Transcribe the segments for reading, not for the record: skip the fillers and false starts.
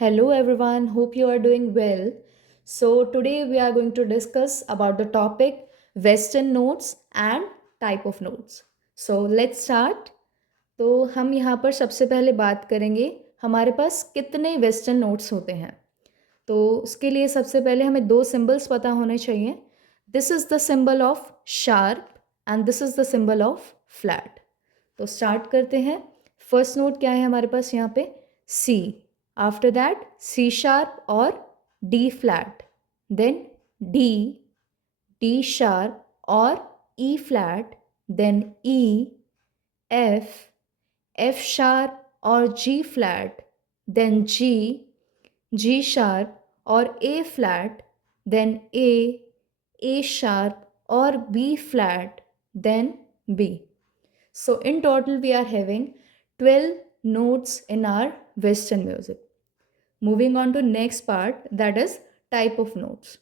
Hello everyone, hope you are doing well. So today we are going to discuss about the topic Western notes and type of notes. So let's start. तो हम यहाँ पर सबसे पहले बात करेंगे हमारे पास कितने वेस्टर्न नोट्स होते हैं। तो उसके लिए सबसे पहले हमें दो सिंबल्स पता होने चाहिए। This is the symbol of sharp and this is the symbol of flat. तो स्टार्ट करते हैं। फर्स्ट नोट क्या है हमारे पास यहाँ पे? C. After that C sharp और D flat, then D, D sharp और E flat, then E, F, F sharp और G flat, then G, G sharp और A flat, then A sharp और B flat, then B. So in total we are having 12 notes in our Western music. Moving on to next part, that is type of notes.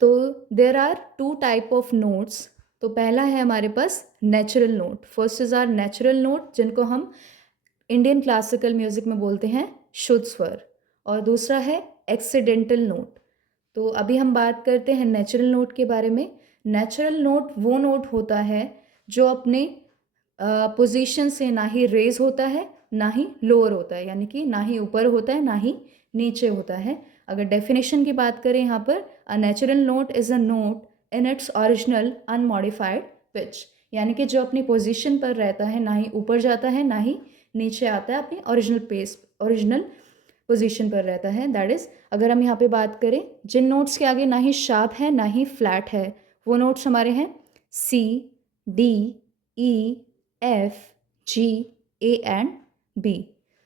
तो there are two type of notes. तो पहला है हमारे पास natural note. First is are natural note जिनको हम Indian classical music में बोलते हैं शुद्ध स्वर, और दूसरा है एक्सीडेंटल नोट. तो अभी हम बात करते हैं नेचुरल नोट के बारे में. नेचुरल नोट वो नोट होता है जो अपने पोजीशन से ना ही रेज होता है ना ही लोअर होता है, यानी कि ना ही ऊपर होता है ना ही नीचे होता है. अगर डेफिनेशन की बात करें यहाँ पर, a natural note is a note in its original unmodified pitch, यानी कि जो अपनी पोजीशन पर रहता है, ना ही ऊपर जाता है ना ही नीचे आता है, अपनी ओरिजिनल पोजीशन पर रहता है. दैट इज़, अगर हम यहाँ पे बात करें जिन नोट्स के आगे ना ही शार्प है ना ही फ्लैट है, वो नोट्स हमारे हैं C, D, E, F, G, A and B.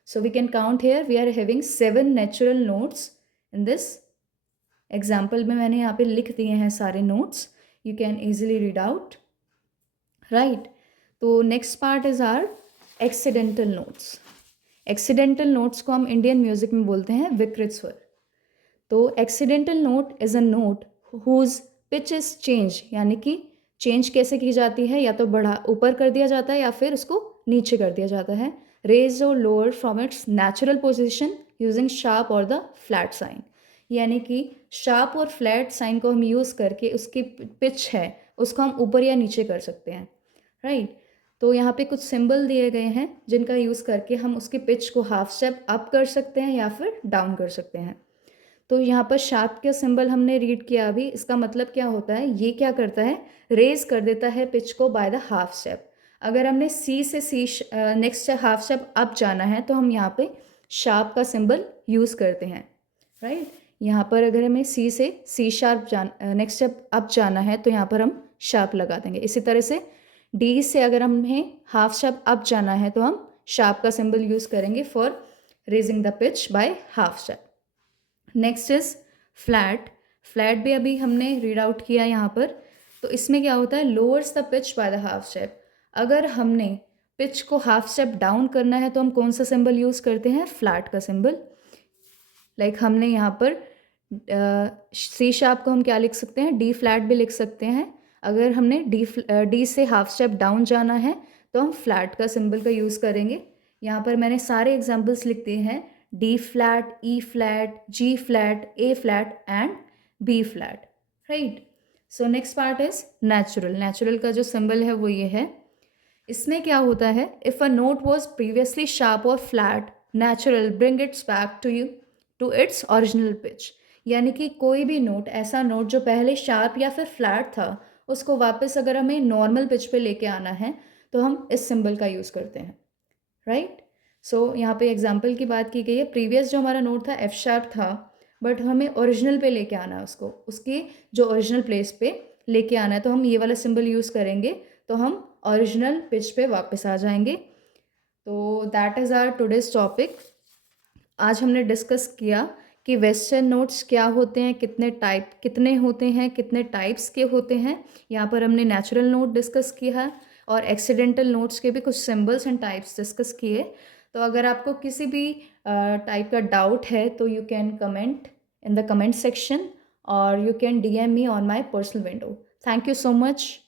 So we can count here, we are having 7 natural notes in this example में मैंने यहाँ पे लिख दिए हैं सारे notes. You can easily read out. Right. तो next part is our accidental notes. Accidental notes को हम Indian music में बोलते हैं विकृत स्वर. तो accidental note is a note whose pitch is change, यानी कि चेंज कैसे की जाती है, या तो बढ़ा ऊपर कर दिया जाता है या फिर उसको नीचे कर दिया जाता है. रेज और lower from its natural position using sharp और द फ्लैट साइन, यानी कि शार्प और फ्लैट साइन को हम यूज़ करके उसकी पिच है उसको हम ऊपर या नीचे कर सकते हैं. राइट. तो यहाँ पे कुछ सिंबल दिए गए हैं जिनका यूज़ करके हम उसकी पिच को हाफ स्टेप अप कर सकते हैं या फिर डाउन कर सकते हैं. तो यहाँ पर शार्प का सिंबल हमने रीड किया अभी. इसका मतलब क्या होता है, ये क्या करता है, रेज कर देता है पिच को बाय द हाफ स्टेप. अगर हमने सी से सी नेक्स्ट हाफ स्टेप अप जाना है तो हम यहाँ पे शार्प का सिंबल यूज़ करते हैं. राइट. यहाँ पर अगर हमें सी से C sharp next step up जाना है तो यहाँ पर हम शार्प लगा देंगे. इसी तरह से डी से अगर हमें हाफ स्टेप अप जाना है तो हम शार्प का सिंबल यूज़ करेंगे for raising the pitch by half step. Next is flat. Flat भी अभी हमने रीड आउट किया यहाँ पर. तो इसमें क्या होता है, lowers the pitch by the half step. अगर हमने पिच को हाफ स्टेप डाउन करना है तो हम कौन सा सिंबल यूज़ करते हैं, फ्लैट का सिंबल. लाइक हमने यहाँ पर सी शार्प को हम क्या लिख सकते हैं, डी फ्लैट भी लिख सकते हैं. अगर हमने डी से हाफ स्टेप डाउन जाना है तो हम फ्लैट का सिंबल का यूज़ करेंगे. यहाँ पर मैंने सारे एग्जाम्पल्स लिख दिए हैं, D flat, E flat, G flat, A flat and B flat. Right. So next part is natural. Natural का जो सिंबल है वो ये है. इसमें क्या होता है, if a note was previously sharp और flat, natural bring its back to you to its original pitch, यानी कि कोई भी नोट, ऐसा नोट जो पहले शार्प या फिर फ्लैट था, उसको वापस अगर हमें नॉर्मल पिच पे लेके आना है तो हम इस सिंबल का यूज़ करते हैं. राइट. सो यहाँ पे एग्जाम्पल की बात की गई है. प्रीवियस जो हमारा नोट था एफ शार्प था, बट हमें ओरिजिनल पे लेके आना है उसको, उसकी जो ओरिजिनल प्लेस पे लेके आना है, तो हम ये वाला सिंबल यूज़ करेंगे तो हम ओरिजिनल पिच पे वापस आ जाएंगे. तो that is our today's topic. आज हमने डिस्कस किया कि वेस्टर्न नोट्स क्या होते हैं, कितने होते हैं, कितने टाइप्स के होते हैं. यहाँ पर हमने नेचुरल नोट डिस्कस किया है और एक्सीडेंटल नोट्स के भी कुछ सिंबल्स एंड टाइप्स डिस्कस किए. तो अगर आपको किसी भी टाइप का डाउट है तो you can comment in the comment section और you can DM me on my personal window. Thank you so much.